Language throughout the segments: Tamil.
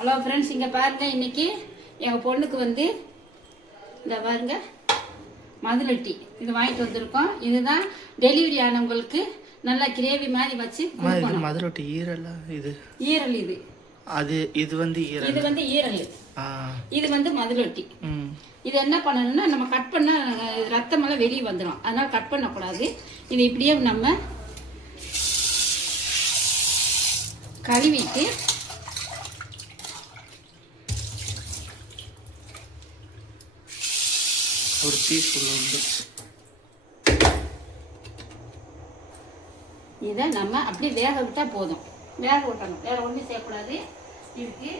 ஹலோ ஃப்ரெண்ட்ஸ், இங்கே பாருங்கள். இன்றைக்கி எங்கள் பொண்ணுக்கு வந்து இந்த பாருங்க மதுரட்டி இது வாங்கிட்டு வந்திருக்கோம். இதுதான் டெலிவரி ஆனவங்களுக்கு நல்லா கிரேவி மாதிரி வச்சு மதுரட்டி ஈரல் இது அது இது வந்து ஈரல் இது வந்து மதுரட்டி. இது என்ன பண்ணணும்னா நம்ம கட் பண்ண ரத்தமெல்லாம் வெளியே வந்துடும், அதனால கட் பண்ணக்கூடாது. இது இப்படியே நம்ம கழுவிட்டு ஒரு பீஸ் இதை நம்ம அப்படியே வேக விட்டா போதும். வேக விட்டணும், வேற ஒன்றும் செய்யக்கூடாது. இதுக்கு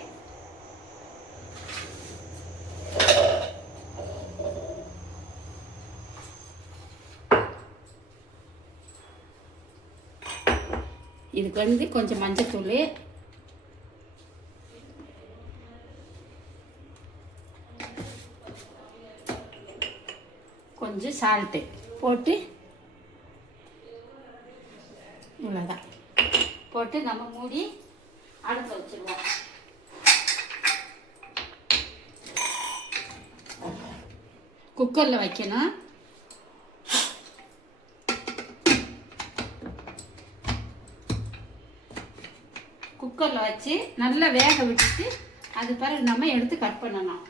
இதுக்கு வந்து கொஞ்சம் மஞ்சத்தூள், கொஞ்சம் சால்ட்டு போட்டு இவ்வளோதான் போட்டு நம்ம மூடி அடுப்பு வச்சுருவோம். குக்கரில் வைக்கணும். குக்கரில் வச்சு நல்லா வேக விட்டுட்டு அது பிறகு நம்ம எடுத்து கட் பண்ணணும்.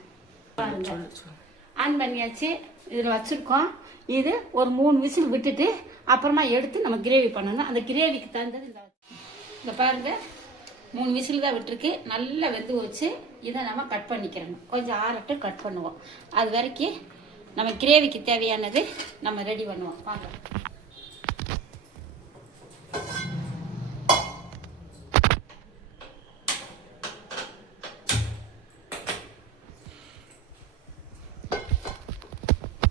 ஆன் பண்ணியாச்சு. இதில் வச்சுருக்கோம். இது ஒரு 3 விசில் விட்டுட்டு அப்புறமா எடுத்து நம்ம கிரேவி பண்ணணும். அந்த கிரேவிக்கு தகுந்தது இந்த பாருங்க 3 விசில் தான் விட்டுருக்கு. நல்லா வெந்து வச்சு இதை நம்ம கட் பண்ணிக்கிறணும். கொஞ்சம் ஆறட்டு கட் பண்ணுவோம். அது வரைக்கும் நம்ம கிரேவிக்கு தேவையானது நம்ம ரெடி பண்ணுவோம். வாங்க.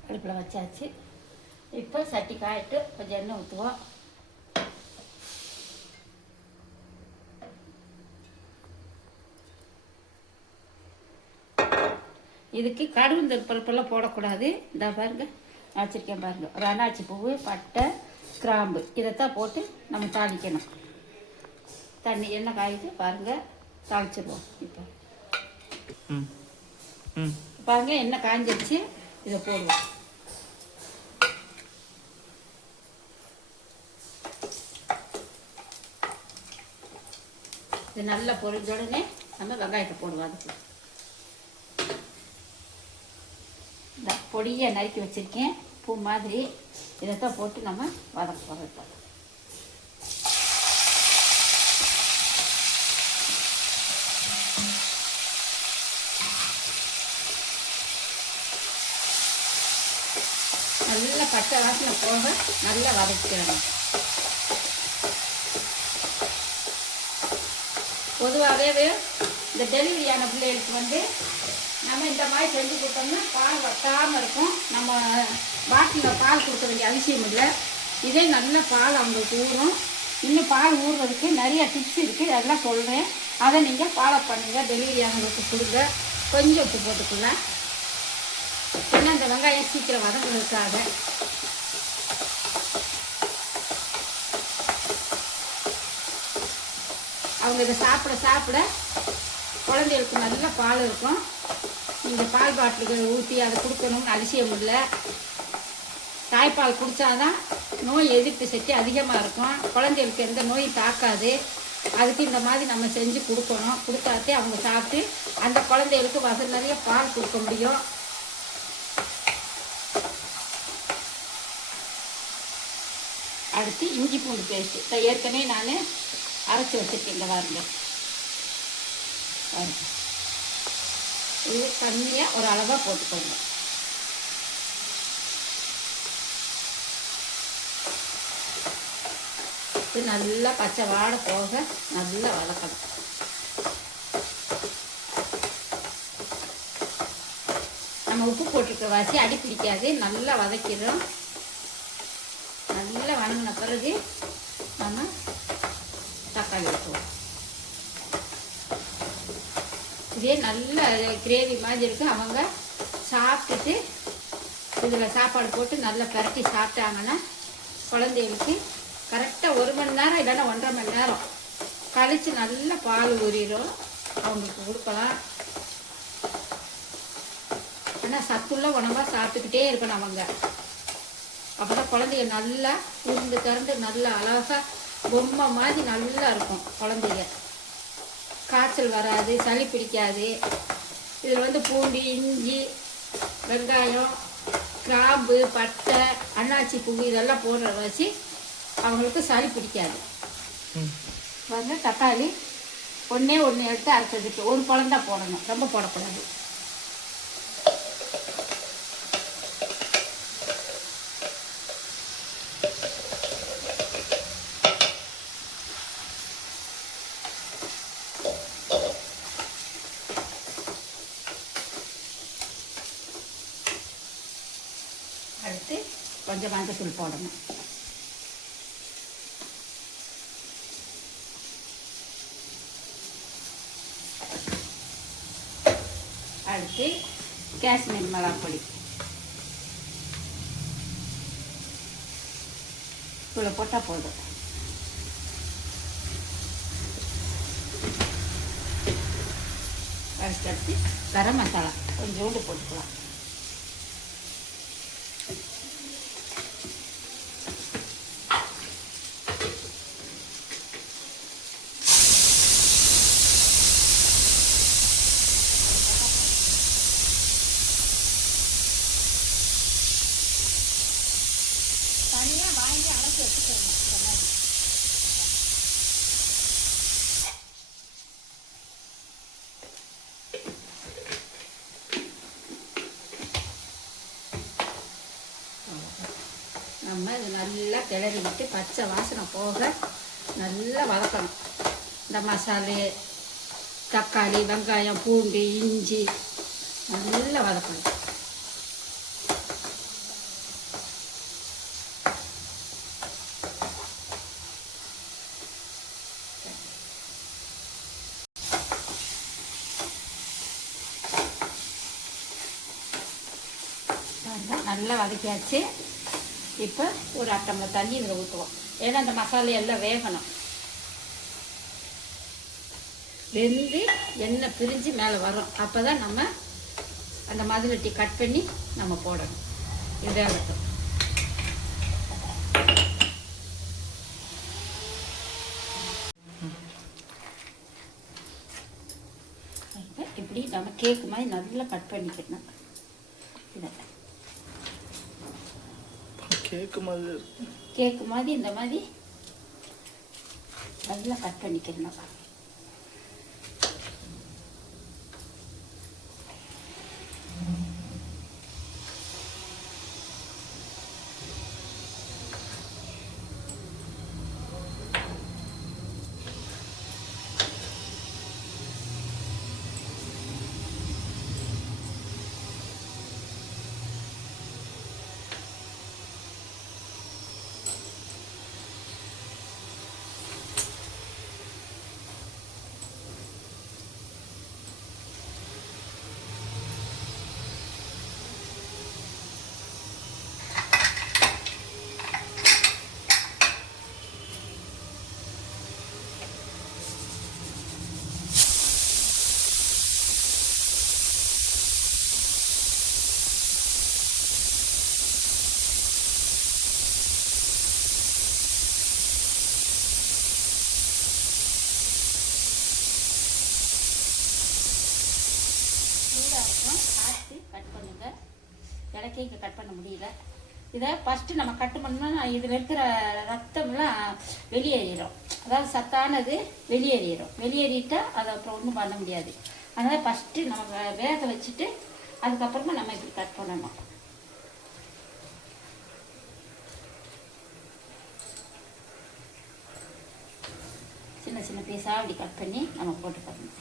அடுப்பில் வச்சாச்சு. இப்போ சட்டி காயிட்டு கொஞ்சம் எண்ணெய் ஊற்றுவோம். இதுக்கு கடுகு பருப்பெல்லாம் போடக்கூடாது. இந்த பாருங்க வச்சிருக்கேன் பாருங்க. ஒரு அன்னாச்சி பூவு, பட்டை, கிராம்பு இதைத்தான் போட்டு நம்ம தாளிக்கணும். தண்ணி எண்ணெய் காயிட்டு பாருங்க தாளிச்சிடுவோம். இப்போ பாருங்க எண்ணெய் காய்ஞ்சிருச்சு. இதை போடுவோம். இது நல்லா பொரிஞ்ச உடனே நம்ம வெங்காயத்தை போடுவோம். அதுக்கு இந்த பொடியை நறுக்கி வச்சுருக்கேன் பூ மாதிரி. இதைத்தான் போட்டு நம்ம வதக்க போகிறோம். நல்லா பச்சை வாசனை போக நல்லா வதக்கிடணும். பொதுவாகவே இந்த டெலிவரி ஆன பிள்ளைகளுக்கு வந்து நம்ம இந்த மாதிரி செஞ்சு கொடுத்தோம்னா பால் வட்டாமல் இருக்கும். நம்ம பாட்டிலில் பால் கொடுக்க வேண்டிய அவசியம் இல்லை. இதே நல்ல பால் அவங்களுக்கு ஊறும். இன்னும் பால் ஊறுறதுக்கு நிறைய டிப்ஸ் இருக்குது, அதெல்லாம் சொல்கிறேன். அதை நீங்கள் ஃபாலோ பண்ணுங்கள். டெலிவரி ஆனவங்களுக்கு கொடுங்க. கொஞ்சம் உப்பு போட்டுக்கலாம், ஏன்னா இந்த வெங்காயம் சீக்கிரம் வதங்குறதுக்காக. அவங்க இதை சாப்பிட சாப்பிட குழந்தைகளுக்கு நல்ல பால் இருக்கும். நீங்கள் பால் பாட்டில்கள் ஊற்றி அதை கொடுக்கணும்னு அவசியம் இல்லை. தாய்ப்பால் குடித்தாதான் நோய் எதிர்ப்பு சக்தி அதிகமாக இருக்கும். குழந்தைகளுக்கு எந்த நோயும் தாக்காது. அதுக்கு இந்த மாதிரி நம்ம செஞ்சு கொடுக்கணும். கொடுத்தாத்தே அவங்க சாப்பிட்டு அந்த குழந்தைகளுக்கு வசதி நிறைய பால் கொடுக்க முடியும். அடுத்து இஞ்சி பூண்டு பேஸ்ட்டு ஏற்கனவே நான் அரைச்சி வச்சுருக்கேன். இந்த பாருங்க, இது தண்ணியாக ஒரு அளவாக போட்டுக்கோங்க. இது நல்லா பச்சை வாடை போக நல்லா வதக்கணும். நம்ம உப்பு போட்டுருக்க வாசி அடி பிடிக்காது. நல்லா வதக்கிடுறோம். நல்லா வதங்கின பிறகு நம்ம தக்காளி ஊற்றுவோம். இதே நல்ல கிரேவி மாதிரி இருக்கும். அவங்க சாப்பிட்டுட்டு இதில் சாப்பாடு போட்டு நல்லா பரட்டி சாப்பிட்டாங்கன்னா குழந்தைகளுக்கு கரெக்டாக 1 மணி நேரம் இல்லைன்னா 1.5 மணி நேரம் கழித்து நல்லா பால் ஊறிடும். அவங்களுக்கு கொடுக்கலாம். ஆனால் சத்துள்ள உணவாக சாப்பிட்டுக்கிட்டே இருக்கணும் அவங்க. அப்போ தான் குழந்தைங்க நல்லா உருந்து திறந்து நல்லா அழகாக பொம்மை மாதிரி நல்லா இருக்கும் குழந்தைங்க. காய்ச்சல் வராது, சளி பிடிக்காது. இதில் வந்து பூண்டு, இஞ்சி, வெங்காயம், கிராம்பு, பட்டை, அன்னாச்சி பூ இதெல்லாம் போடுற வச்சு அவங்களுக்கு சளி பிடிக்காது. வந்து தக்காளி ஒன்றே ஒன்று எடுத்து அரைச்சதுக்கு ஒரு பழம் தான் போடணும், ரொம்ப போடக்கூடாது. அடுத்து கொஞ்சம் மஞ்சத்தூள் போடணும். அடுத்து காஷ்மீர் மிளகாய் இவ்வளோ போட்டால் போதும். அடுத்து கரம் மசாலா கொஞ்சோண்டு போட்டுக்கலாம். தனியாக வாங்கி அரைச்சி வச்சுக்கணும். இந்த மாதிரி நம்ம இது நல்லா கிளறி விட்டு பச்சை வாசனை போக நல்லா வதக்கணும். இந்த மசாலு, தக்காளி, வெங்காயம், பூண்டு, இஞ்சி நல்லா வதக்கணும். நல்லா வதக்கியாச்சு. இப்போ ஒரு அரை டம்ளர் தண்ணி இதில் ஊற்றுவோம். ஏன்னா அந்த மசாலா எல்லாம் வேகணும். வெந்து எண்ணெய் பிரிஞ்சு மேலே வரும். அப்போ தான் நம்ம அந்த மதுளட்டி கட் பண்ணி நம்ம போடணும். இது வேகட்டும். இப்படி நம்ம கேக்கு மாதிரி நல்லா கட் பண்ணிக்கணும். இதை கேக்கு மாதிரி இந்த மாதிரி நல்லா கட் பண்ணிக்கணும். கட் பண்ணுங்க. எனக்கே இங்கே கட் பண்ண முடியல. இதை ஃபஸ்ட்டு நம்ம கட் பண்ணோம்னா இதில் இருக்கிற ரத்தம்லாம் வெளியேறிடும். அதாவது சத்தானது வெளியேறிடும். வெளியேறிட்டால் அதை அப்புறம் ஒன்றும் பண்ண முடியாது. அதனால் ஃபஸ்ட்டு நம்ம வேக வச்சுட்டு அதுக்கப்புறமா நம்ம இப்படி கட் பண்ணணும். சின்ன சின்ன பீஸாக அப்படி கட் பண்ணி நம்ம போட்டுக்கணும்.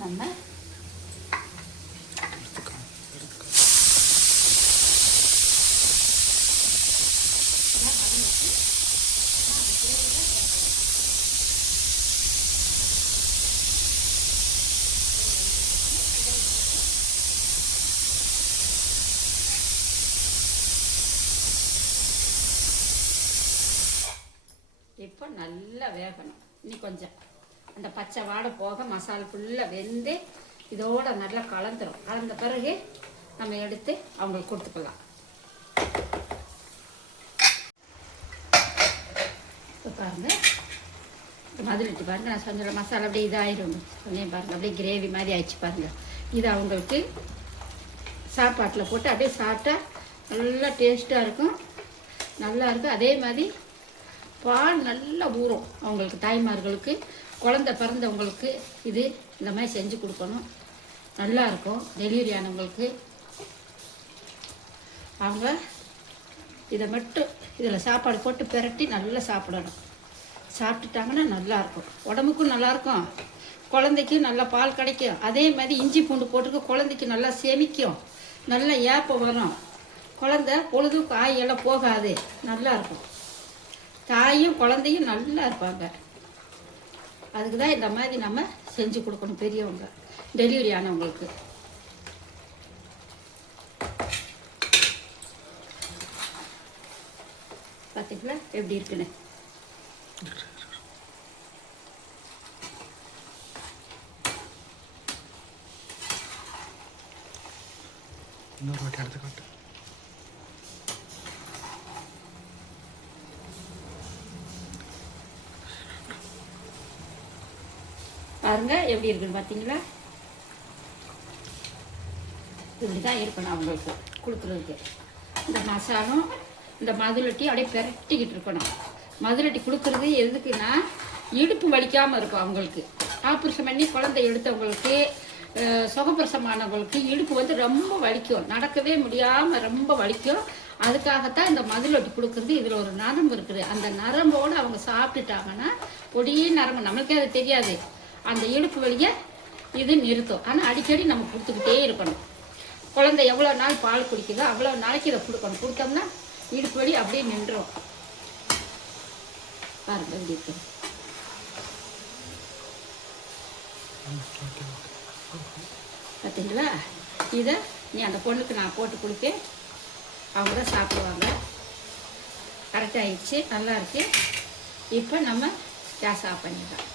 நம்ம இப்போ நல்லா வேகணும். இன்னி கொஞ்சம் அந்த பச்சை வாடை போக மசாலா ஃபுல்லாக வெந்து இதோட நல்லா கலந்துரும். கலந்த பிறகு நம்ம எடுத்து அவங்களுக்கு கொடுத்துக்கலாம். இப்போ பாருங்கள், மதுரைட்டு பாருங்கள், நான் சொன்ன மசாலா அப்படியே இதாகிடும். சொன்னேன் பாருங்கள், அப்படியே கிரேவி மாதிரி ஆயிடுச்சு பாருங்கள். இது அவங்களுக்கு சாப்பாட்டில் போட்டு அப்படியே சாப்பிட்டா நல்லா டேஸ்ட்டாக இருக்கும், நல்லா இருக்கும். அதே மாதிரி பால் நல்லா ஊறும். அவங்களுக்கு தாய்மார்களுக்கு குழந்த பிறந்தவங்களுக்கு இது இந்த மாதிரி செஞ்சு கொடுக்கணும். நல்லாயிருக்கும். டெலிவரி ஆனவங்களுக்கு அவங்க இதை மட்டும் இதில் சாப்பாடு போட்டு பிரட்டி நல்லா சாப்பிடணும். சாப்பிட்டுட்டாங்கன்னா நல்லாயிருக்கும், உடம்புக்கும் நல்லாயிருக்கும், குழந்தைக்கும் நல்லா பால் கிடைக்கும். அதே மாதிரி இஞ்சி பூண்டு போட்டுக்க குழந்தைக்கு நல்லா செமிக்கும், நல்லா ஏப்பம் வரும். குழந்த பொழுதும் காயெல்லாம் போகாது, நல்லாயிருக்கும். தாயும் குழந்தையும் நல்லா இருப்பாங்க. அதுக்கு தான் இந்த மாதிரி நம்ம செஞ்சு கொடுக்கணும் பெரியவங்க டெலிவரி ஆனவங்களுக்கு. பார்த்தீங்களா எப்படி இருக்குன்னு? இன்னொரு வாட்டி எடுத்துக்காட்டு. பாருங்க எப்படி இருக்குன்னு பார்த்தீங்களா? இப்படி தான் இருக்கணும் அவங்களுக்கு கொடுக்குறதுக்கு. இந்த மசாலும் இந்த மதுளட்டி அப்படியே பிரட்டிக்கிட்டு இருக்கணும். மதுளட்டி கொடுக்குறது எதுக்குன்னா இடுப்பு வலிக்காமல் இருக்கும் அவங்களுக்கு. ஆப்ரேஷன் பண்ணி குழந்தை எடுத்தவங்களுக்கு, சுகப்பிரசமானவங்களுக்கு இடுப்பு வந்து ரொம்ப வலிக்கும், நடக்கவே முடியாமல் ரொம்ப வலிக்கும். அதுக்காகத்தான் இந்த மதுளட்டி கொடுக்குறது. இதில் ஒரு நரம்பு இருக்குது. அந்த நரம்போடு அவங்க சாப்பிட்டுட்டாங்கன்னா பொடியே நரம்பு, நம்மளுக்கே அது தெரியாது, அந்த இடுப்பு வலியை இது நிறுத்தும். ஆனால் அடிக்கடி நம்ம கொடுத்துக்கிட்டே இருக்கணும். குழந்தை எவ்வளோ நாள் பால் குடிக்குதோ அவ்வளோ நாளைக்கு இதை கொடுக்கணும். கொடுத்தோம்னா இடுப்பு வலி அப்படியே நின்றுடும். பாருங்க எப்படி இருக்கு. பார்த்தீங்களா? இதை நீ அந்த பொண்ணுக்கு நான் போட்டு கொடுப்பேன், அவங்க தான் சாப்பிடுவாங்க. கரெக்டாகிடுச்சு, நல்லா இருக்கு. இப்போ நம்ம கேஸ் ஆஃப் பண்ணிடலாம்.